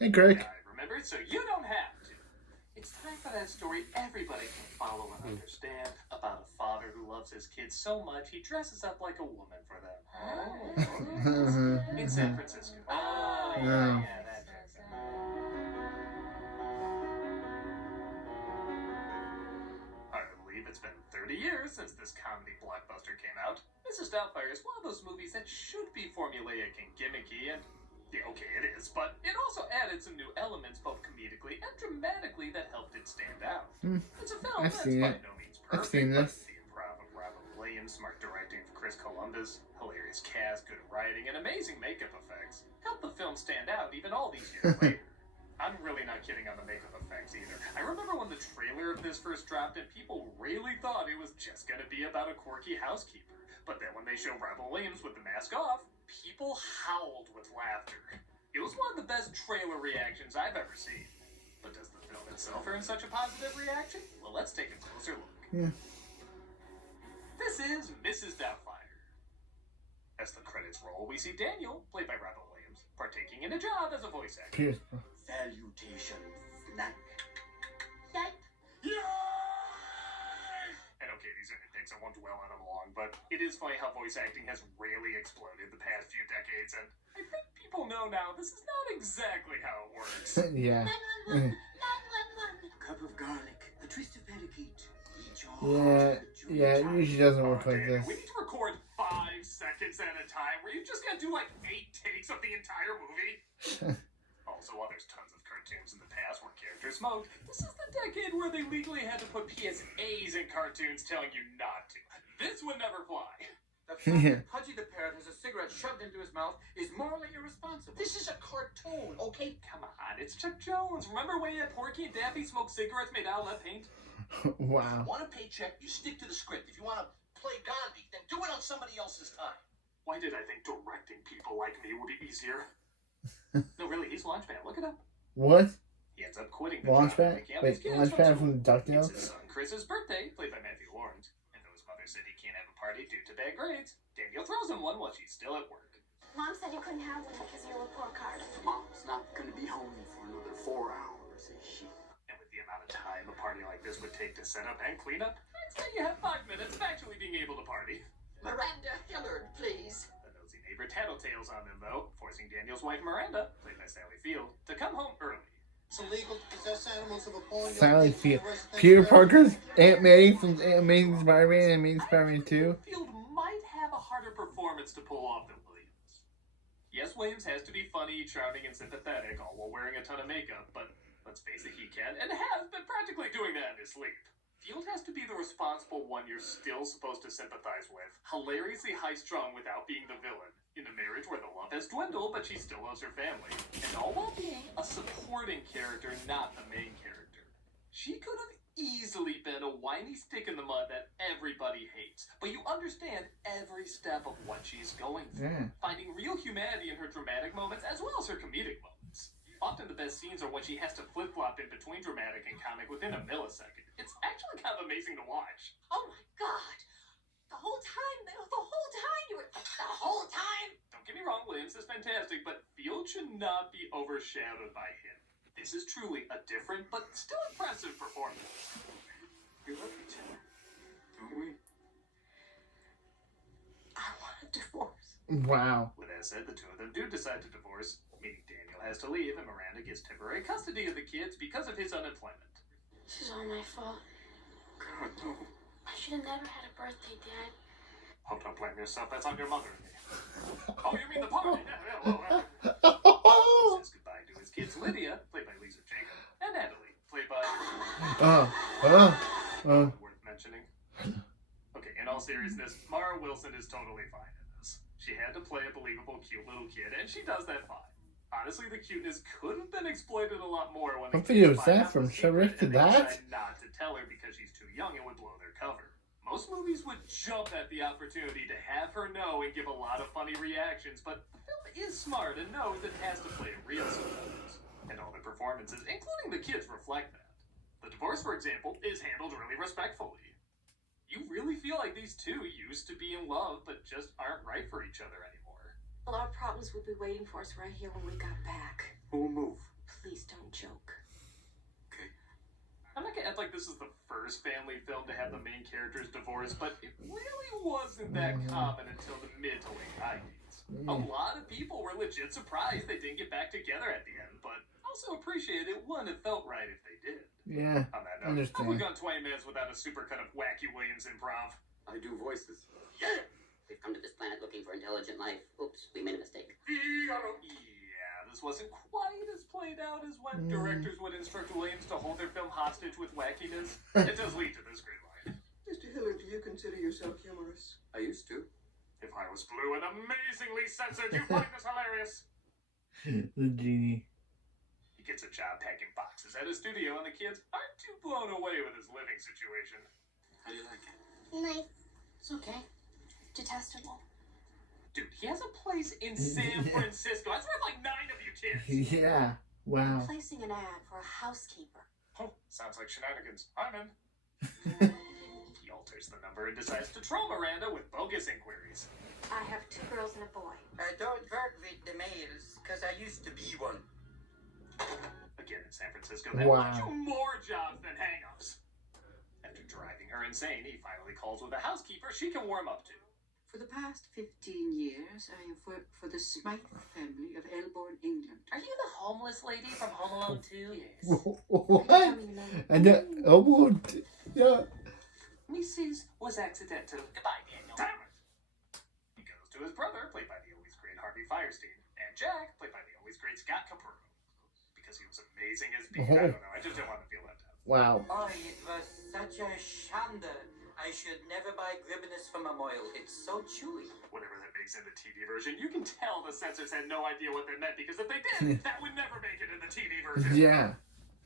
Hey, Greg. I remember, so you don't have to. It's time for that story everybody can follow and understand about a father who loves his kids so much he dresses up like a woman for them. In San Francisco. Oh, yeah, that checks out. Hard to believe it's been 30 years since this comedy blockbuster came out. Mrs. Doubtfire is one of those movies that should be formulaic and gimmicky, and yeah, okay, it is, but it also added some new elements, both comedically and dramatically, that helped it stand out. It's a film that's by no means perfect, I've seen this. but the improv of Robin Williams, smart directing of Chris Columbus, hilarious cast, good writing, and amazing makeup effects helped the film stand out even all these years later. I'm really not kidding on the makeup effects either. I remember when the trailer of this first dropped and people really thought it was just going to be about a quirky housekeeper. But then when they showed Robin Williams with the mask off, people howled with laughter. It was one of the best trailer reactions I've ever seen. But does the film itself earn such a positive reaction? Well, let's take a closer look. Yeah. This is Mrs. Doubtfire. As the credits roll, we see Daniel, played by Robin Williams, partaking in a job as a voice actor. Beautiful. Salutations, Flank. Yay! And okay, these are nitpicks, I won't dwell on them long, but it is funny how voice acting has really exploded the past few decades, and I think people know now this is not exactly how it works. Yeah. 911, 911. A cup of garlic, a twist of parakeet. Each all Yeah, it usually doesn't work like Daniel, this. we need to record 5 seconds at a time. Were you just gonna do like 8 takes of the entire movie? Also, while there's tons of cartoons in the past where characters smoked, this is the decade where they legally had to put PSAs in cartoons telling you not to. This would never fly. The fact that Pudgy the parrot has a cigarette shoved into his mouth is morally irresponsible. This is a cartoon, okay? Come on, it's Chuck Jones. Remember when he had Porky and Daffy smoke cigarettes made out of lead paint? Wow. Want a paycheck, you stick to the script. If you want to play Gandhi, then do it on somebody else's time. Why did I think directing people like me would be easier? No, really, he's Launchpad. Look it up. What? He ends up quitting the Launchpad? job. Wait, Launchpad from It's DuckTales? his son Chris's birthday, played by Matthew Lawrence. And though his mother said he can't have a party due to bad grades, Daniel throws him one while she's still at work. Mom said you couldn't have one because of your report card. Mom's not going to be home for another 4 hours, is she? And with the amount of time a party like this would take to set up and clean up, I'd say you have 5 minutes of actually being able to party. Miranda Hillard, please. The nosy neighbor tattletales on them, though, forcing Daniel's wife Miranda, played by Sally Field, to come home early. It's illegal to possess animals of a pawn. Sally Field. Peter Parker's Aunt May from Amazing Spider-Man and Amazing Spider-Man 2. Field might have a harder performance to pull off than Williams. Yes, Williams has to be funny, charming, and sympathetic, all while wearing a ton of makeup, but let's face it, he can, and has been practically doing that in his sleep. Field has to be the responsible one you're still supposed to sympathize with, hilariously high-strung without being the villain, in a marriage where the love has dwindled, but she still loves her family, and all while being a supporting character, not the main character. She could have easily been a whiny stick in the mud that everybody hates, but you understand every step of what she's going through, finding real humanity in her dramatic moments as well as her comedic moments. Often the best scenes are when she has to flip-flop in between dramatic and comic within a millisecond. It's actually kind of amazing to watch. Oh my God! The whole time you were. The whole time! Don't get me wrong, Williams is fantastic, but Field should not be overshadowed by him. This is truly a different but still impressive performance. We love each other, don't we? I want a divorce. Wow. With that said, the two of them do decide to divorce, meaning Daniel has to leave and Miranda gets temporary custody of the kids because of his unemployment. This is all my fault. God, no. I should have never had a birthday, Dad. Oh, don't blame yourself. That's on your mother. Oh, you mean the party? Says goodbye to his kids, Lydia, played by Lisa Jacob, and Natalie, played by... Worth mentioning. Okay, in all seriousness, Mara Wilson is totally fine in this. She had to play a believable, cute little kid, and she does that fine. Honestly, the cuteness could have been exploited a lot more when What video is that from? Sheriff to that? Not to tell her because she's too young and would blow their cover. Most movies would jump at the opportunity to have her know and give a lot of funny reactions, but the film is smart and knows it has to play it real sometimes. And all the performances, including the kids, reflect that. The divorce, for example, is handled really respectfully. You really feel like these two used to be in love, but just aren't right for each other anymore. Well, our problems would be waiting for us right here when we got back. Who'll move? Please don't joke. I'm not gonna act like this is the first family film to have the main characters divorced, but it really wasn't that common until the mid to late 90s. A lot of people were legit surprised they didn't get back together at the end, but also appreciated it wouldn't have felt right if they did. Yeah, On that I note, understand. we've gone 20 minutes without a supercut of wacky Williams improv. I do voices. Yeah! We've come to this planet looking for intelligent life. Oops, we made a mistake. Yeah, this wasn't quite as played out as when directors would instruct Williams to hold their film hostage with wackiness. It does lead to this great line. Mr. Hiller, do you consider yourself humorous? I used to. If I was blue and amazingly censored, you find this hilarious. The genie. He gets a job packing boxes at a studio, and the kids aren't too blown away with his living situation. How do you like it? Nice. It's okay. Detestable. Dude, he has a place in San Francisco. That's worth like 9 of you kids. Yeah. Wow. Placing an ad for a housekeeper. Oh, sounds like shenanigans. I'm in. He alters the number and decides to troll Miranda with bogus inquiries. I have 2 girls and a boy. I don't work with the males, because I used to be one. Again in San Francisco, that will Wow. get you more jobs than hang-ups. After driving her insane, he finally calls with a housekeeper she can warm up to. For the past 15 years, I have worked for the Smythe family of Elborn, England. Are you the homeless lady from Home Alone 2? Yes. What? Tell me your name. And yeah. Mrs. was accidental. Goodbye, Daniel. Damn it! He goes to his brother, played by the always great Harvey Fierstein, and Jack, played by the always great Scott Capurro. Because he was amazing as Pete. I don't know, I just didn't want to feel left out. Wow. Oh, it was such a shanda. I should never buy gribbinus from a moil. It's so chewy. Whatever that makes in the TV version, you can tell the censors had no idea what they meant, because if they did, that would never make it in the TV version. Yeah.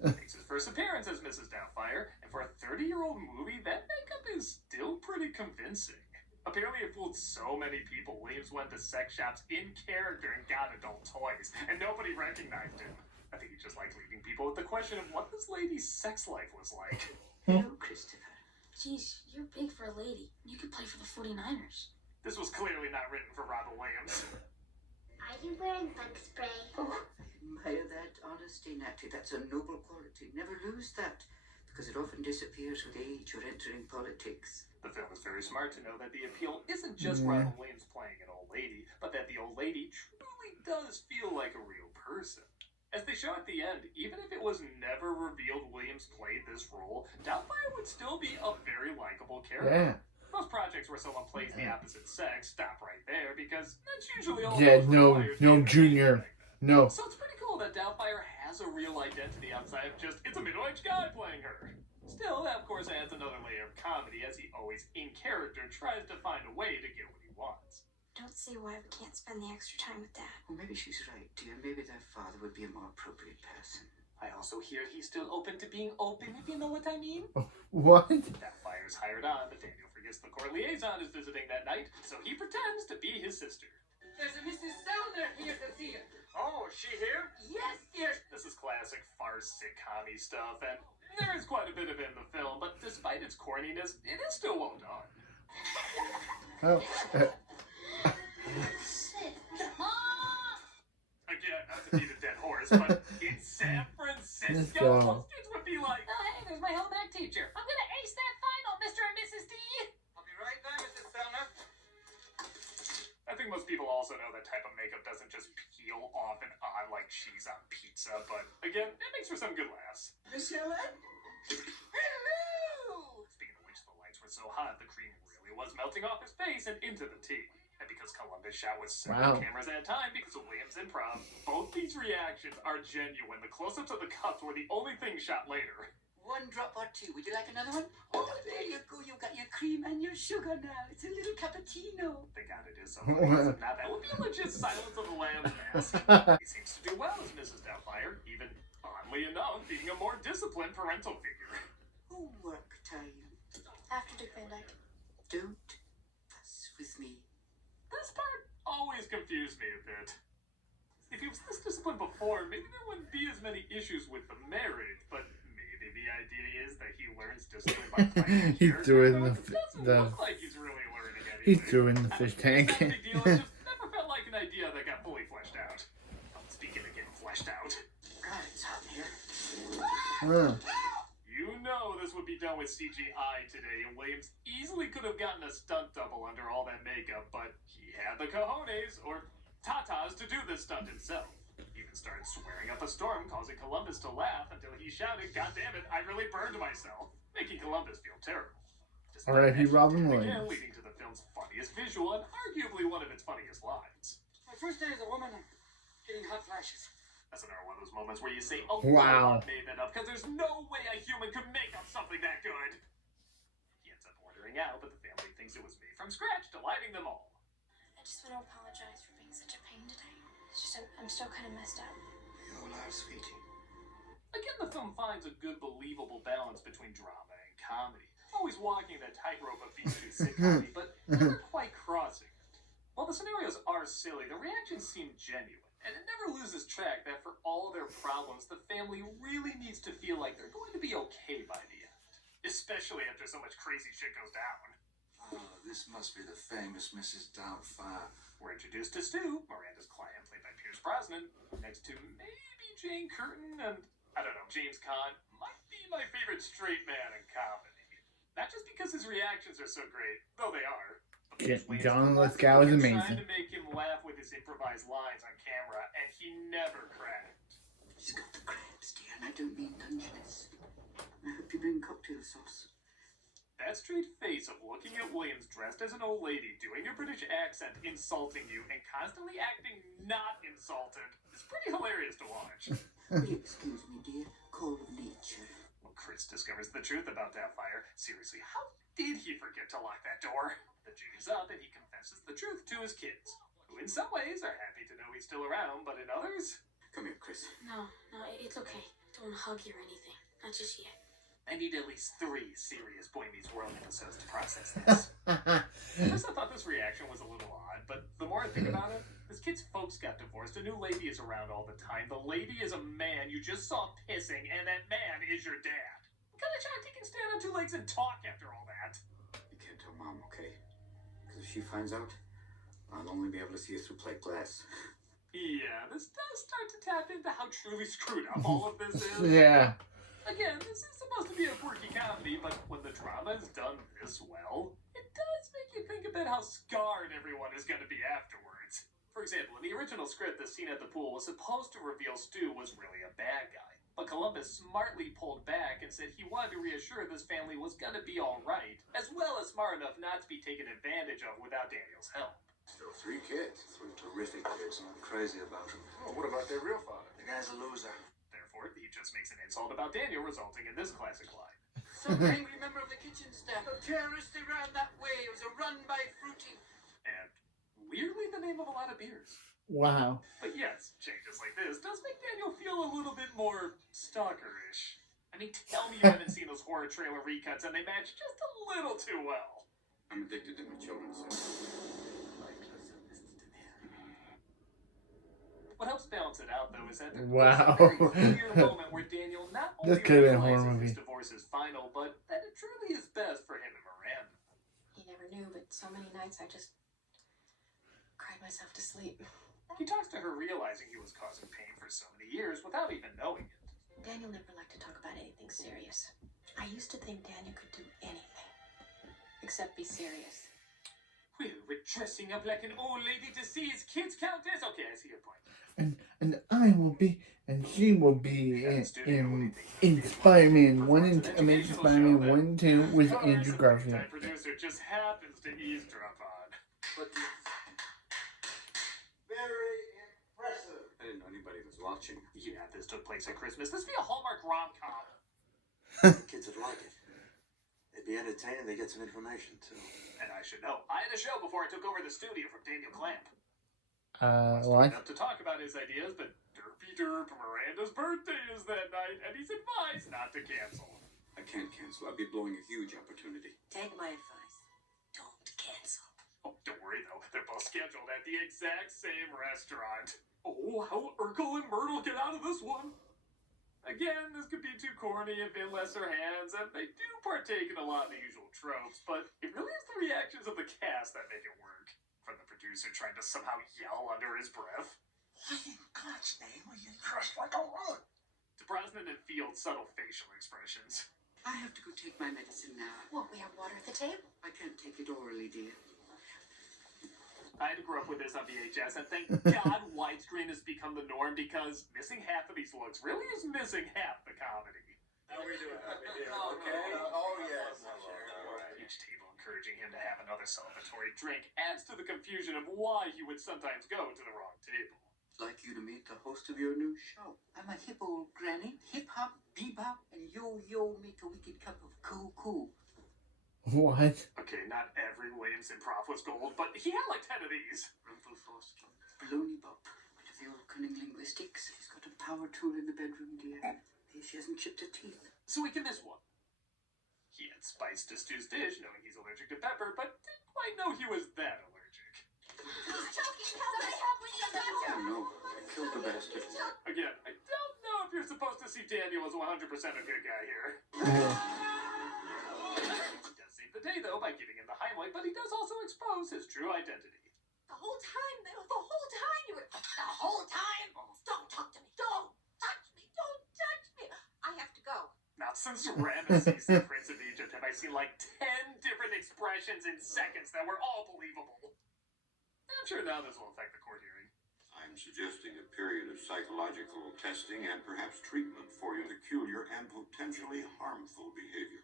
Makes his first appearance as Mrs. Doubtfire, and for a 30-year-old movie, that makeup is still pretty convincing. Apparently it fooled so many people, Williams went to sex shops in character and got adult toys, and nobody recognized him. I think he just liked leaving people with the question of what this lady's sex life was like. Hello, Christopher. Jeez, you're big for a lady. You could play for the 49ers. This was clearly not written for Robin Williams. Are you wearing bug spray? Oh, I admire that honesty, Natty. That's a noble quality. Never lose that, because it often disappears with age or entering politics. The film is very smart to know that the appeal isn't just Robin Williams playing an old lady, but that the old lady truly does feel like a real person. As they show at the end, even if it was never revealed Williams played this role, Doubtfire would still be a very likable character. Yeah. Most projects where someone plays the opposite sex stop right there, because that's usually all Yeah, those no, requires no, being Junior. like that. No. So it's pretty cool that Doubtfire has a real identity outside of just, it's a middle-aged guy playing her. Still, that of course adds another layer of comedy, as he always, in character, tries to find a way to get what he wants. Don't see why we can't spend the extra time with Dad. Well, maybe she's right, dear. Maybe their father would be a more appropriate person. I also hear he's still open to being open, if you know what I mean. What? Doubtfire's hired on, but Daniel forgets the court liaison is visiting that night, so he pretends to be his sister. There's a Mrs. Sellner here to see you. Oh, is she here? Yes, dear. This is classic farce sitcom-y stuff, and there is quite a bit of it in the film, but despite its corniness, it is still well done. Oh. Shit. Mom! Again, not to beat a dead horse, but in San Francisco, most kids would be like, Oh, hey, there's my home ec teacher. I'm gonna ace that final, Mr. and Mrs. D. I'll be right there, Mrs. Sellner. I think most people also know that type of makeup doesn't just peel off and on like cheese on pizza, but again, it makes for some good laughs. Miss Helen? Hello! Speaking of which, the lights were so hot, the cream really was melting off his face and into the tea. And because Columbus shot with several cameras at a time because of Williams' improv, both these reactions are genuine. The close-ups of the cups were the only thing shot later. One drop or two. Would you like another one? Oh, there you go. You've got your cream and your sugar now. It's a little cappuccino. Thank God it is so funny. Now that would be a legit Silence of the Lambs mask. He seems to do well as Mrs. Doubtfire, even, oddly enough, being a more disciplined parental figure. Homework time. After Dick Van Dyke. Don't fuss with me. This part always confused me a bit. If he was this disciplined before, maybe there wouldn't be as many issues with the marriage, but maybe the idea is that he learns discipline by playing He's doing It doesn't look like he's really learning anything. He's doing the fish tank. It's not a big deal, it just never felt like an idea that got fully fleshed out. Speaking of getting fleshed out. God, it's You know this would be done with CGI today, and Williams easily could have gotten a stunt double under all that makeup, but he had the cojones, or tatas, to do this stunt himself. He even started swearing up a storm, causing Columbus to laugh until he shouted, "God damn it, I really burned myself," making Columbus feel terrible. R.I.P. Robin Again, Williams. leading to the film's funniest visual and arguably one of its funniest lines. My first day as a woman, I'm getting hot flashes. That's another one of those moments where you say, "Oh, Wow. robot made that up," because there's no way a human could make up something that good. He ends up ordering out, but the family thinks it was made from scratch, delighting them all. I just want to apologize for being such a pain today. It's just I'm still kind of messed up. We all are, sweetie. Again, the film finds a good, believable balance between drama and comedy, always walking that tightrope of being too sitcom, but never quite crossing it. While the scenarios are silly, the reactions seem genuine, and it never loses track that for all their problems, the family really needs to feel like they're going to be okay by the end, especially after so much crazy shit goes down. Oh, this must be the famous Mrs. Doubtfire. We're introduced to Stu, Miranda's client, played by Pierce Brosnan, next to maybe Jane Curtin, and, I don't know, James Caan might be my favorite straight man in comedy. Not just because his reactions are so great, though they are. John Lithgow is amazing. Trying to make him laugh with his improvised lines on camera, and he never cracked. He's got the crabs, dear, and I don't mean Dungeness. I hope you bring cocktail sauce. That straight face of looking at Williams dressed as an old lady, doing a British accent, insulting you, and constantly acting not insulted is pretty hilarious to watch. Excuse me, dear. Call of nature. When Chris discovers the truth about Doubtfire, seriously, how did he forget to lock that door? The jig is up and he confesses the truth to his kids, who in some ways are happy to know he's still around, but in others... Come here, Chris. No, it's okay. Don't hug you or anything. Not just yet. I need at least 3 serious Boy Meets World episodes to process this. First I thought this reaction was a little odd, but the more I think about it, this kid's folks got divorced, a new lady is around all the time, the lady is a man you just saw pissing, and that man is your dad. What kind of child he can stand on 2 legs and talk after all that? You can't tell Mom, okay? Because if she finds out, I'll only be able to see you through plate glass. Yeah, this does start to tap into how truly screwed up all of this is. Yeah. Again, this is supposed to be a quirky comedy, but when the drama is done this well, it does make you think about how scarred everyone is going to be afterwards. For example, in the original script, the scene at the pool was supposed to reveal Stu was really a bad guy. But Columbus smartly pulled back and said he wanted to reassure this family was going to be alright, as well as smart enough not to be taken advantage of without Daniel's help. Still 3 kids. 3 terrific kids, and I'm crazy about them. Oh, what about their real father? The guy's a loser. Therefore, he just makes an insult about Daniel, resulting in this classic line. Some angry member of the kitchen staff. A terrorist, they ran that way. It was a run by Fruity. And weirdly, the name of a lot of beers. Wow. But yes, changes like this does make Daniel feel a little bit more stalkerish. I mean, tell me you haven't seen those horror trailer recuts and they match just a little too well. I'm addicted to my children, so... What helps balance it out, though, is that there's Wow. a very clear moment where Daniel not only This could have been a horror realizes movie. his divorce is final, but that it truly is best for him and Miranda. You never knew, but so many nights I just cried myself to sleep. He talks to her realizing he was causing pain for so many years without even knowing it. Daniel never liked to talk about anything serious. I used to think Daniel could do anything, except be serious. Well, we're dressing up like an old lady to see his kids, Countess? Okay, I see your point. And I will be, and she will be in Spider-Man 1 and Amazing Spider-Man 1 and 2 with Andrew Garfield. The producer just happens to eavesdrop on. But very impressive. I didn't know anybody was watching. Yeah, this took place at Christmas. This would be a Hallmark rom-com. The kids would like it. They'd be entertained. They get some information, too. And I should know. I had a show before I took over the studio from Daniel Clamp. What? Up to talk about his ideas, but derpy derp, Miranda's birthday is that night, and he's advised not to cancel. I can't cancel. I'd be blowing a huge opportunity. Take my advice. Don't cancel. Oh, don't worry though, they're both scheduled at the exact same restaurant. Oh, how Urkel and Myrtle get out of this one? Again, this could be too corny if in lesser hands, and they do partake in a lot of the usual tropes, but it really is the reactions of the cast that make it work. From the producer trying to somehow yell under his breath, Why in God's name are you dressed like a woman? to Brosnan and Field's subtle facial expressions. I have to go take my medicine now. Won't we have water at the table? I can't take it orally, dear. I had to grow up with this on VHS, and thank God widescreen has become the norm, because missing half of these looks really is missing half the comedy. How we doing over here? Okay. Oh, yes. Each table encouraging him to have another celebratory drink adds to the confusion of why he would sometimes go to the wrong table. I'd like you to meet the host of your new show. I'm a hip old granny, hip-hop, bebop, and yo-yo make a wicked cup of cool. What? Okay, not every Williams improv was gold, but he had like 10 of these. Rumpelforsky, baloney bop. Bit of the old cunning linguistics. She's got a power tool in the bedroom, dear. Maybe she hasn't chipped her teeth. So we can miss one. He had spiced to Stu's dish, knowing he's allergic to pepper, but didn't quite know he was that allergic. He's choking. Somebody help me, the doctor. Oh no, I killed the bastard. Again, I don't know if you're supposed to see Daniel as 100% a good guy here. He does save the day, though, by giving him the highlight, but he does also expose his true identity. The whole time you were. The whole time. Don't talk to me. Don't touch me. Don't touch me. I have to go. Not since Ramesses, the Prince of Egypt, have I seen like 10 different expressions in seconds that were all believable. I'm sure now this will affect the court hearing. I'm suggesting a period of psychological testing and perhaps treatment for your peculiar and potentially harmful behavior.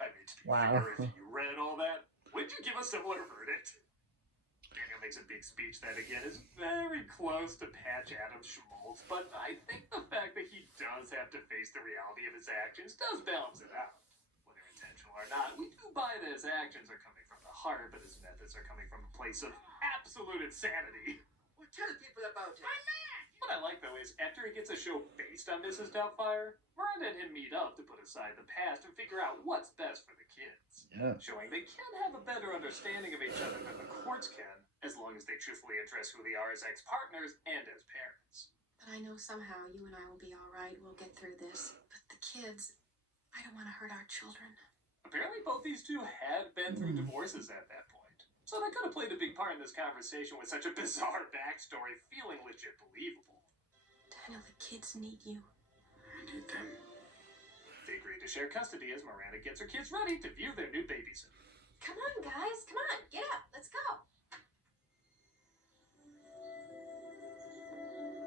I mean, to be Wow. fair, if you read all that, would you give a similar verdict? Daniel makes a big speech that, again, is very close to Patch Adams' schmaltz, but I think the fact that he does have to face the reality of his actions does balance it out. Whether intentional or not, we do buy that his actions are coming from the heart, but his methods are coming from a place of absolute insanity. Well, tell people about it. What I like, though, is after he gets a show based on Mrs. Doubtfire, Miranda and him meet up to put aside the past and figure out what's best for the kids. Yeah. Showing they can have a better understanding of each other than the courts can, as long as they truthfully address who they are as ex-partners and as parents. But I know somehow you and I will be all right. We'll get through this. But the kids, I don't want to hurt our children. Apparently both these two had been through divorces at that point. So they could have played a big part in this conversation with such a bizarre backstory feeling legit believable. Daniel, the kids need you. I need them. They agree to share custody as Miranda gets her kids ready to view their new babysitter. Come on, guys. Come on. Get up. Let's go.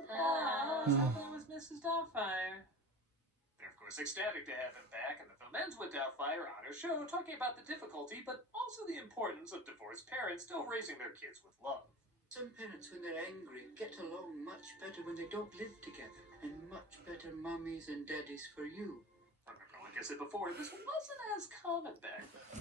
I thought that was Mrs. Doubtfire. They're of course ecstatic to have him back, and the film ends with Doubtfire on her show talking about the difficulty, but also the importance of divorced parents still raising their kids with love. Some parents, when they're angry, get along much better when they don't live together. And much better mummies and daddies for you. Remember, like I said before, this wasn't as common back then.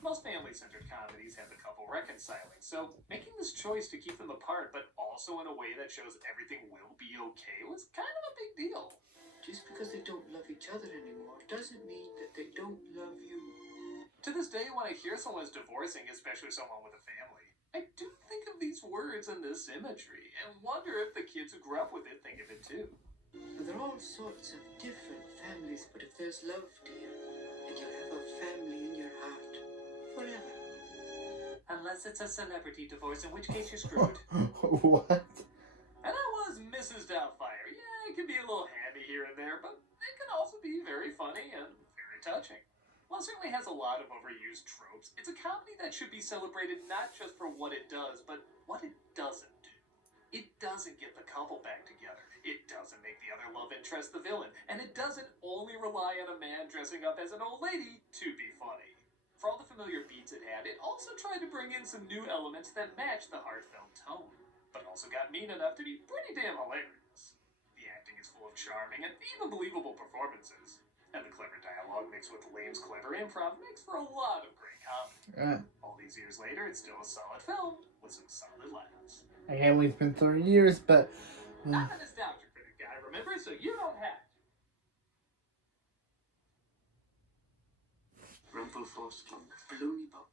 Most family-centered comedies have the couple reconciling, so making this choice to keep them apart, but also in a way that shows everything will be okay, was kind of a big deal. Just because they don't love each other anymore doesn't mean that they don't love you. To this day, when I hear someone's divorcing, especially someone with a family, I do think of these words and this imagery, and wonder if the kids who grew up with it think of it too. Now, there are all sorts of different families, but if there's love, dear, and you'll have a family in your heart forever. Unless it's a celebrity divorce, in which case you're screwed. What? And that was Mrs. Doubtfire. Yeah, it can be a little hammy here and there, but it can also be very funny and very touching. While it certainly has a lot of overused tropes, it's a comedy that should be celebrated not just for what it does, but what it doesn't do. It doesn't get the couple back together. It doesn't make the other love interest the villain. And it doesn't only rely on a man dressing up as an old lady to be funny. For all the familiar beats it had, it also tried to bring in some new elements that matched the heartfelt tone, but also got mean enough to be pretty damn hilarious. The acting is full of charming and even believable performances. And the clever dialogue mixed with Lane's clever improv makes for a lot of great comedy. All these years later, it's still a solid film with some solid laughs. I can't believe it's been 30 years, but... Not a nostalgia critic guy, remember? So you don't have to. Rumpelforsky, baloney bop.